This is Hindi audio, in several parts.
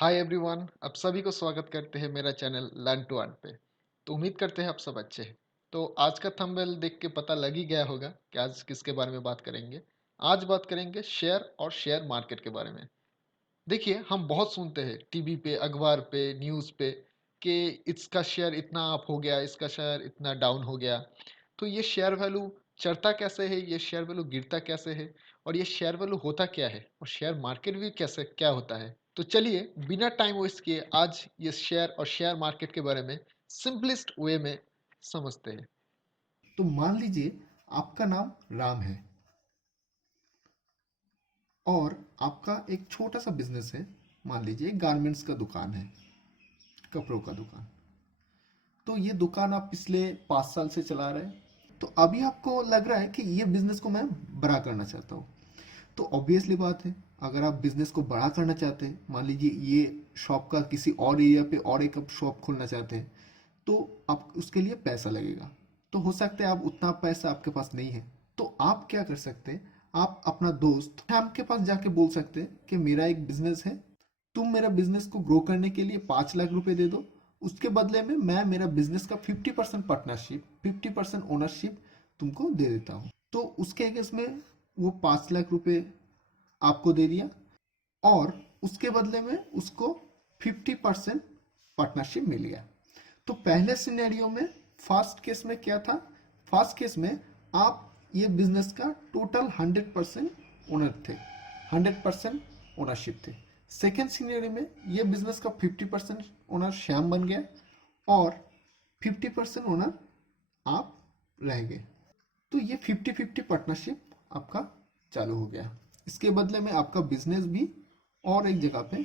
हाय एवरीवन, आप सभी को स्वागत करते हैं मेरा चैनल लर्न टू अर्न पे। तो उम्मीद करते हैं आप सब अच्छे हैं। तो आज का थंबनेल देख के पता लग ही गया होगा कि आज किसके बारे में बात करेंगे। आज बात करेंगे शेयर और शेयर मार्केट के बारे में। देखिए, हम बहुत सुनते हैं टीवी पे, अखबार पे, न्यूज़ पे कि इसका शेयर इतना अप हो गया, इसका शेयर इतना डाउन हो गया। तो ये शेयर वैल्यू चढ़ता कैसे है, ये शेयर वैल्यू गिरता कैसे है, और ये शेयर वैल्यू होता क्या है, और शेयर मार्केट भी कैसे क्या होता है। तो चलिए बिना टाइम वेस्ट किए आज ये शेयर और शेयर मार्केट के बारे में सिंपलेस्ट वे में समझते हैं। तो मान लीजिए आपका नाम राम है और आपका एक छोटा सा बिजनेस है। मान लीजिए गारमेंट्स का दुकान है, कपड़ों का दुकान। तो ये दुकान आप पिछले 5 साल से चला रहे हैं। तो अभी आपको लग रहा है कि ये बिजनेस को मैं बड़ा करना चाहता हूँ। तो ऑब्वियसली बात है, अगर आप बिजनेस को बड़ा करना चाहते हैं, मान लीजिए ये शॉप का किसी और एरिया पे और एक शॉप खोलना चाहते हैं, तो आप उसके लिए पैसा लगेगा। तो हो सकता है आप उतना पैसा आपके पास नहीं है। तो आप क्या कर सकते हैं, आप अपना दोस्त श्याम के पास जाके बोल सकते हैं कि मेरा एक बिजनेस है, तुम मेरा बिजनेस को ग्रो करने के लिए 5 लाख रुपए दे दो। उसके बदले में मैं मेरा बिजनेस का 50% पार्टनरशिप, 50% ओनरशिप तुमको दे देता हूँ। तो उसके केस में वो 5 लाख रुपए आपको दे दिया और उसके बदले में उसको 50% पार्टनरशिप मिल गया। तो पहले सिनेरियो में, फर्स्ट केस में क्या था, फर्स्ट केस में आप ये बिजनेस का टोटल 100% ओनर थे, 100% ओनरशिप थे। सेकेंड सिनेरियो में ये बिजनेस का 50% ओनर श्याम बन गया और 50% ओनर आप रह गए। तो ये 50-50 पार्टनरशिप आपका चालू हो गया। इसके बदले में आपका बिजनेस भी और एक जगह पे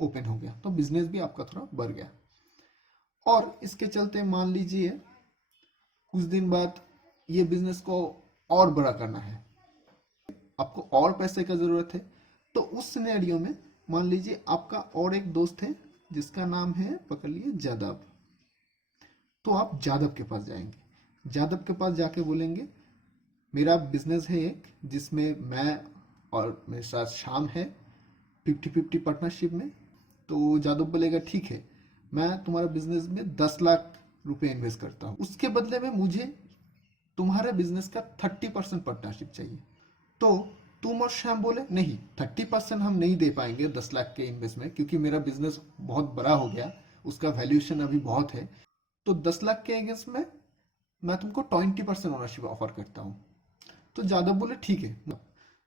ओपन हो गया, तो बिजनेस भी आपका थोड़ा बढ़ गया। और इसके चलते मान लीजिए कुछ दिन बाद ये बिजनेस को और बड़ा करना है, आपको और पैसे का जरूरत है। तो उस सिनेरियो में मान लीजिए आपका और एक दोस्त है जिसका नाम है, पकड़ लिए, जादव। तो आप जादव के पास जाएंगे, जादव के पास जाके बोलेंगे मेरा बिजनेस है एक, जिसमें मैं और मेरे साथ शाम है 50-50 पार्टनरशिप में। तो जादव बोलेगा ठीक है, मैं तुम्हारा बिजनेस में 10 लाख रुपए इन्वेस्ट करता हूँ, उसके बदले में मुझे तुम्हारे बिजनेस का 30% पार्टनरशिप चाहिए। तो तुम और श्याम बोले नहीं, 30% हम नहीं दे पाएंगे 10 लाख के इन्वेस्ट में, क्योंकि मेरा बिजनेस बहुत बड़ा हो गया, उसका वैल्यूएशन अभी बहुत है। तो 10 लाख के अगेंस्ट में मैं तुमको 20% ओनरशिप ऑफर करता हूँ। तो जादव बोले ठीक है।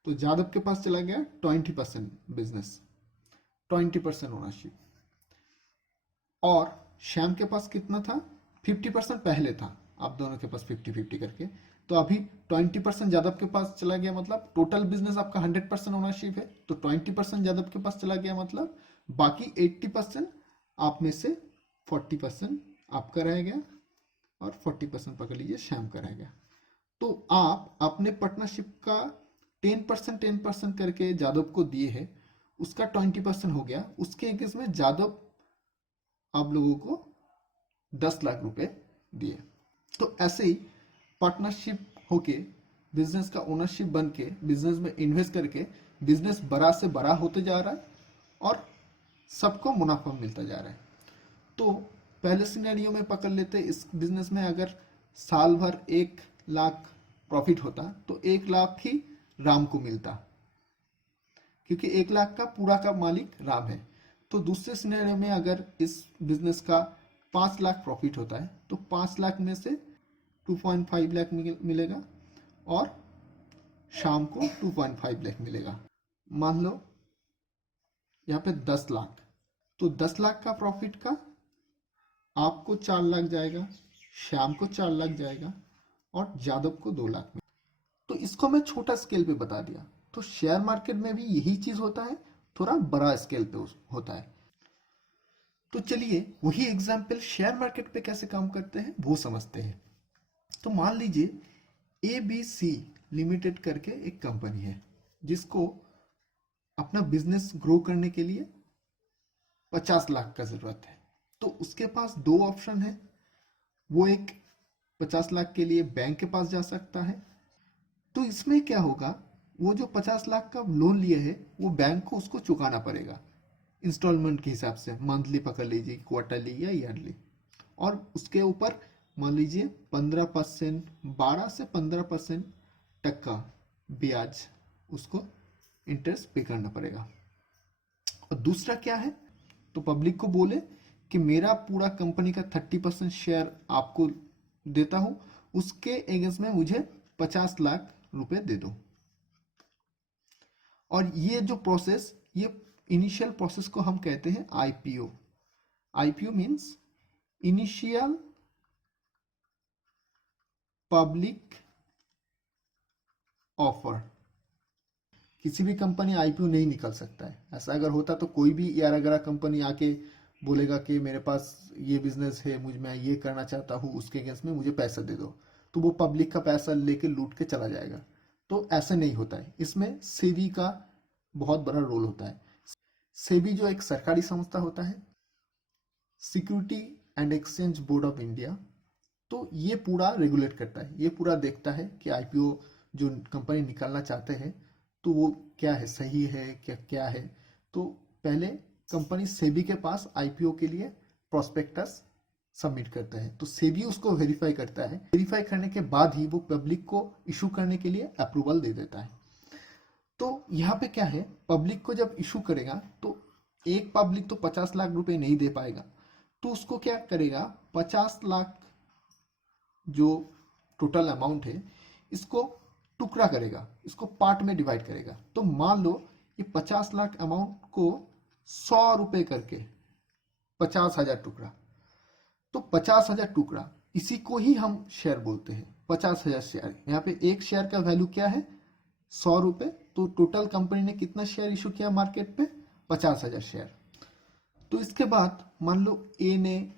तो जादव के पास चला गया 20% बिजनेस, 20% ओनरशिप। और श्याम के पास कितना था, 50% पहले था, आप दोनों के पास 50-50 करके। तो अभी 20% जादव के पास चला गया, मतलब टोटल बिजनेस आपका 100% ओनरशिप है, तो 20% जादव के पास चला गया, मतलब बाकी 80% आप में से 40% आपका रह गया और 40% पकड़ लीजिए श्याम का रह गया। तो आप अपने पार्टनरशिप का 10% करके जादव को दिए है, उसका 20% हो गया। उसके अगेंस्ट में जादव आप लोगों को 10 लाख रुपए दिए। तो ऐसे ही पार्टनरशिप होके, बिजनेस का ओनरशिप बन के, बिजनेस में इन्वेस्ट करके बिजनेस बड़ा से बड़ा होते जा रहा है और सबको मुनाफा मिलता जा रहा है। तो पहले सिनेरियो में पकड़ लेते, इस बिजनेस में अगर साल भर 1 लाख प्रॉफिट होता तो 1 लाख ही राम को मिलता, क्योंकि 1 लाख का पूरा का मालिक राम है। तो दूसरे सिनेरियो में अगर इस बिजनेस का 5 लाख प्रॉफिट होता है तो 5 लाख में से 2.5 लाख मिलेगा और शाम को 2.5 लाख मिलेगा। मान लो यहाँ पे 10 लाख, तो 10 लाख का प्रॉफिट का आपको 4 लाख जाएगा, श्याम को 4 लाख जाएगा और जादव को 2 लाख में। तो इसको मैं छोटा स्केल पे बता दिया। तो शेयर मार्केट में भी यही चीज होता है, थोड़ा बड़ा स्केल पे होता है। तो चलिए वही एग्जाम्पल शेयर मार्केट पे कैसे काम करते हैं वो समझते हैं। तो मान लीजिए ABC लिमिटेड करके एक कंपनी है, जिसको अपना बिजनेस ग्रो करने के लिए 50 लाख का जरूरत है। तो उसके पास दो ऑप्शन है, वो एक 50 लाख के लिए बैंक के पास जा सकता है। तो इसमें क्या होगा, वो जो 50 लाख का लोन लिए है वो बैंक को उसको चुकाना पड़ेगा। इंस्टॉलमेंट के हिसाब से, मंथली पकड़ लीजिए, क्वार्टरली या ईयरली। और उसके ऊपर मान लीजिए 15%, 12 से 15% तक का ब्याज उसको इंटरेस्ट पे करना पड़ेगा। और दूसरा क्या है, तो पब्लिक को बोले कि मेरा पूरा कंपनी का 30% शेयर आपको देता हूं, उसके एगेंस्ट में मुझे 50 लाख रुपए दे दो। और ये जो प्रोसेस, ये इनिशियल प्रोसेस को हम कहते हैं IPO. IPO means initial public offer. किसी भी कंपनी आईपीओ नहीं निकल सकता है। ऐसा अगर होता तो कोई भी यार अगर कंपनी आके बोलेगा कि मेरे पास ये बिजनेस है, मैं ये करना चाहता हूँ, उसके अगेंस्ट में मुझे पैसा दे दो, तो वो पब्लिक का पैसा लेके लूट के चला जाएगा। तो ऐसा नहीं होता है। इसमें सेबी का बहुत बड़ा रोल होता है। सेबी जो एक सरकारी संस्था होता है, security and exchange board of India, तो ये पूरा रेगुलेट करता है, ये पूरा देखता है कि आईपीओ जो कंपनी निकालना चाहते हैं तो वो क्या है, सही है क्या क्या है। तो पहले कंपनी सेबी के पास आईपीओ के लिए प्रोस्पेक्टस सबमिट करता है, तो सेबी उसको वेरीफाई करता है। वेरीफाई करने के बाद ही वो पब्लिक को इशू करने के लिए अप्रूवल दे देता है। तो यहाँ पे क्या है, पब्लिक को जब इशू करेगा तो एक पब्लिक तो 50 लाख रुपए नहीं दे पाएगा, तो उसको क्या करेगा, 50 लाख जो टोटल अमाउंट है इसको टुकड़ा करेगा, इसको पार्ट में डिवाइड करेगा। तो मान लो ये 50 लाख अमाउंट को 100 रुपए करके 50,000 टुकड़ा, तो 50,000 टुकड़ा, इसी को ही हम शेयर बोलते हैं। 50,000 शेयर, यहाँ पे एक शेयर का वैल्यू क्या है, 100 रुपए। तो टोटल कंपनी ने कितना शेयर इशू किया मार्केट पे, 50,000 शेयर। तो इसके बाद मान लो ए ने,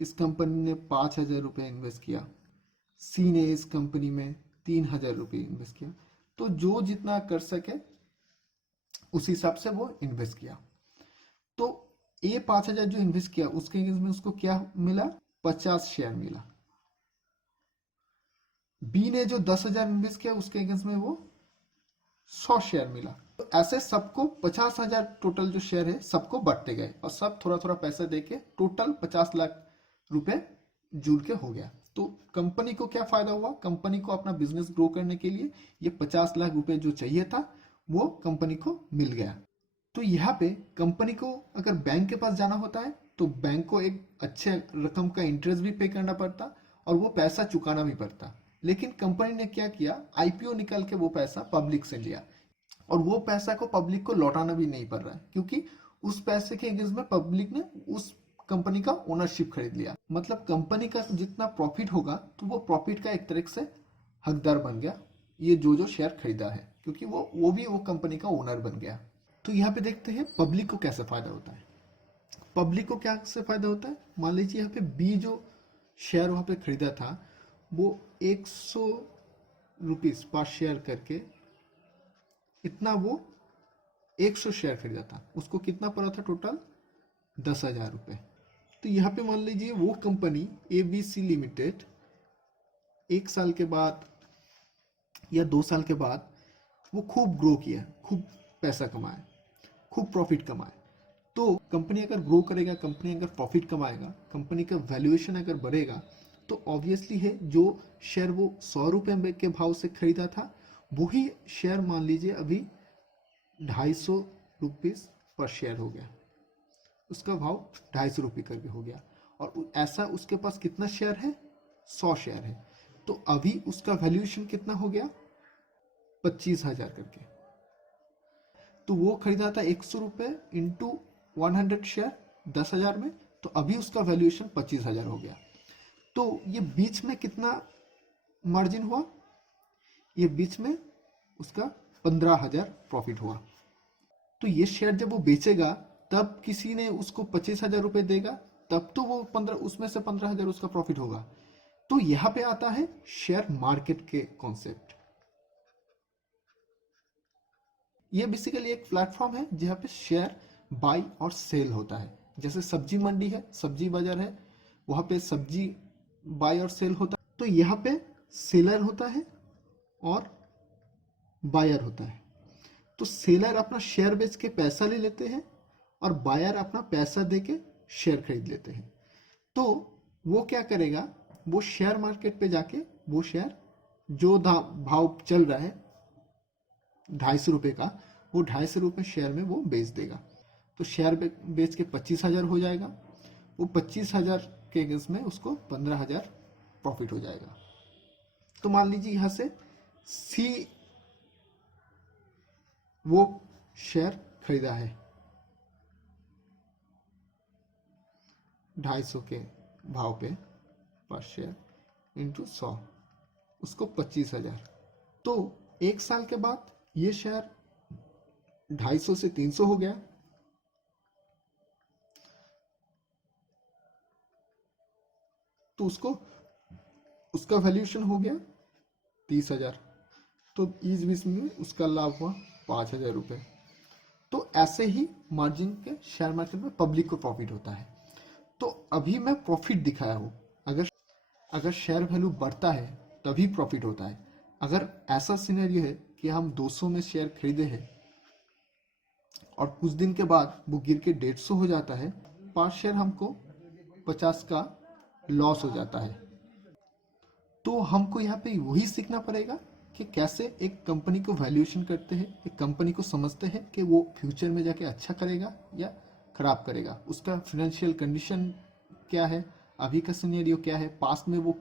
इस कंपनी ने 5,000 रुपये इन्वेस्ट किया, सी ने इस कंपनी में 3,000 रुपये इन्वेस्ट किया। तो जो जितना कर सके उस हिसाब से वो इन्वेस्ट किया। तो ए 5,000 जो इन्वेस्ट किया उसके अगेंस्ट में उसको क्या मिला, 50 शेयर मिला। बी ने जो 10,000 इन्वेस्ट किया उसके अगेंस्ट में वो 100 शेयर मिला। तो ऐसे सबको 50,000 टोटल जो शेयर है सबको बांटते गए और सब थोड़ा थोड़ा पैसा देके टोटल 50 लाख रुपए जुड़ के हो गया। तो कंपनी को क्या फायदा हुआ, कंपनी को अपना बिजनेस ग्रो करने के लिए ये 50 लाख रुपए जो चाहिए था वो कंपनी को मिल गया। तो यहाँ पे कंपनी को अगर बैंक के पास जाना होता है तो बैंक को एक अच्छे रकम का इंटरेस्ट भी पे करना पड़ता और वो पैसा चुकाना भी पड़ता। लेकिन कंपनी ने क्या किया, आईपीओ निकाल के वो पैसा पब्लिक से लिया और वो पैसा को पब्लिक को लौटाना भी नहीं पड़ रहा है, क्योंकि उस पैसे के एगेंस्ट में पब्लिक ने उस कंपनी का ओनरशिप खरीद लिया। मतलब कंपनी का जितना प्रॉफिट होगा तो वो प्रॉफिट का एक तरह से हकदार बन गया, ये जो शेयर खरीदा है, क्योंकि वो भी वो कंपनी का ओनर बन गया। तो यहाँ पे देखते हैं पब्लिक को कैसे फायदा होता है। पब्लिक को क्या से फायदा होता है, मान लीजिए यहाँ पे बी जो शेयर वहां पे खरीदा था वो 100 रुपीज पर शेयर करके, इतना वो 100 शेयर खरीदा था, उसको कितना पड़ा था टोटल, 10,000 रुपये। तो यहाँ पे मान लीजिए वो कंपनी ABC लिमिटेड 1 साल के बाद या 2 साल के बाद वो खूब ग्रो किया, खूब पैसा कमाया, खूब प्रॉफिट कमाए। तो कंपनी अगर ग्रो करेगा, कंपनी अगर प्रॉफिट कमाएगा, कंपनी का वैल्यूएशन अगर बढ़ेगा, तो ऑब्वियसली है जो शेयर वो 100 रुपये के भाव से खरीदा था वही शेयर मान लीजिए अभी 250 रुपीज पर शेयर हो गया, उसका भाव 250 रुपये करके हो गया। और ऐसा उसके पास कितना शेयर है, 100 शेयर है, तो अभी उसका वैल्यूएशन कितना हो गया, 25,000 करके। तो वो खरीदा था 100 रुपये इंटू 100 शेयर 10,000 में, तो अभी उसका वैल्यूएशन 25,000 हो गया। तो ये बीच में कितना मार्जिन हुआ, ये बीच में उसका 15,000 प्रॉफिट हुआ। तो ये शेयर जब वो बेचेगा तब किसी ने उसको 25,000 रुपये देगा, तब तो वो 15, उसमें से 15,000 उसका प्रॉफिट होगा। तो यहां पे आता है शेयर मार्केट के कॉन्सेप्ट। ये बेसिकली एक प्लेटफॉर्म है जहां पे शेयर बाय और सेल होता है। जैसे सब्जी मंडी है, सब्जी बाजार है, वहां पे सब्जी बाय और सेल होता है। तो यहाँ पे सेलर होता है और बायर होता है। तो सेलर अपना शेयर बेच के पैसा ले लेते हैं और बायर अपना पैसा देके शेयर खरीद लेते हैं। तो वो क्या करेगा, वो शेयर मार्केट पे जाके वो शेयर जो भाव चल रहा है 250 रुपये का, वो 250 रुपये शेयर में वो बेच देगा। तो शेयर बेच के 25,000 हो जाएगा। वो 25,000 के केस में उसको 15,000 प्रॉफिट हो जाएगा। तो मान लीजिए यहाँ से सी वो शेयर खरीदा है 250 के भाव पे पर शेयर इंटू 100, उसको 25,000। तो एक साल के बाद ये शेयर 250 से 300 हो गया। तो उसको उसका वैल्यूएशन हो गया 30,000। तो इस बीच में उसका लाभ हुआ 5,000 रुपये। तो ऐसे ही मार्जिन के शेयर मार्केट में पब्लिक को प्रॉफिट होता है। तो अभी मैं प्रॉफिट दिखाया हूँ। अगर अगर शेयर वैल्यू बढ़ता है तभी प्रॉफिट होता है। अगर ऐसा सिनेरियो है कि हम 200 में शेयर खरीदे हैं और कुछ दिन के बाद वो गिर के 150 हो जाता है, 5 शेयर हमको 50 का लॉस हो जाता है। तो हमको यहाँ पे वही सीखना पड़ेगा कि कैसे एक कंपनी को वैल्यूएशन करते हैं, एक कंपनी को समझते हैं कि वो फ्यूचर में जाके अच्छा करेगा या खराब करेगा, उसका फाइनेंशियल कंडीशन क्या है, अभी का सिनेरियो क्या है, पास्ट में वो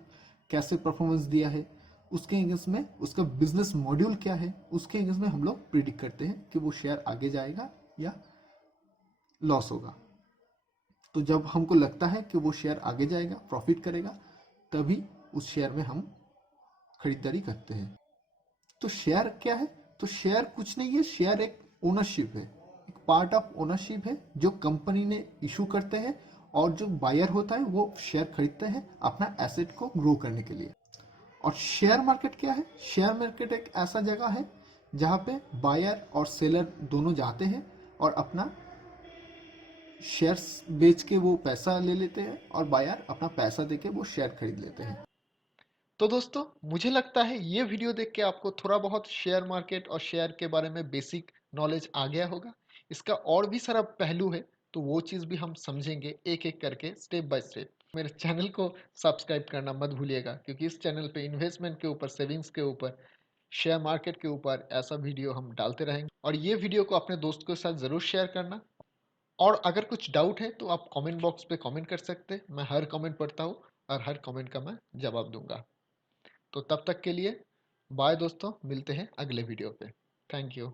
कैसे परफॉर्मेंस दिया है, उसके अगेंस्ट में उसका बिजनेस मॉड्यूल क्या है, उसके अगेंस्ट में हम लोग प्रिडिक्ट करते हैं कि वो शेयर आगे जाएगा या लॉस होगा। तो जब हमको लगता है कि वो शेयर आगे जाएगा, प्रॉफिट करेगा, तभी उस शेयर में हम खरीदारी करते हैं। तो शेयर क्या है? तो शेयर कुछ नहीं है, शेयर एक ओनरशिप है, एक पार्ट ऑफ ओनरशिप है जो कंपनी ने इशू करते हैं, और जो बायर होता है वो शेयर खरीदते हैं अपना एसेट को ग्रो करने के लिए। और शेयर मार्केट क्या है? शेयर मार्केट एक ऐसा जगह है जहाँ पे बायर और सेलर दोनों जाते हैं और अपना शेयर्स बेच के वो पैसा ले लेते हैं, और बायर अपना पैसा देके वो शेयर खरीद लेते हैं। तो दोस्तों, मुझे लगता है ये वीडियो देख के आपको थोड़ा बहुत शेयर मार्केट और शेयर के बारे में बेसिक नॉलेज आ गया होगा। इसका और भी सारा पहलू है, तो वो चीज़ भी हम समझेंगे एक एक करके, स्टेप बाय स्टेप। मेरे चैनल को सब्सक्राइब करना मत भूलिएगा, क्योंकि इस चैनल पे इन्वेस्टमेंट के ऊपर, सेविंग्स के ऊपर, शेयर मार्केट के ऊपर ऐसा वीडियो हम डालते रहेंगे। और ये वीडियो को अपने दोस्त के साथ ज़रूर शेयर करना। और अगर कुछ डाउट है तो आप कमेंट बॉक्स पे कमेंट कर सकते हैं। मैं हर कमेंट पढ़ता हूँ और हर कमेंट का मैं जवाब दूंगा। तो तब तक के लिए बाय दोस्तों, मिलते हैं अगले वीडियो पे। Thank you.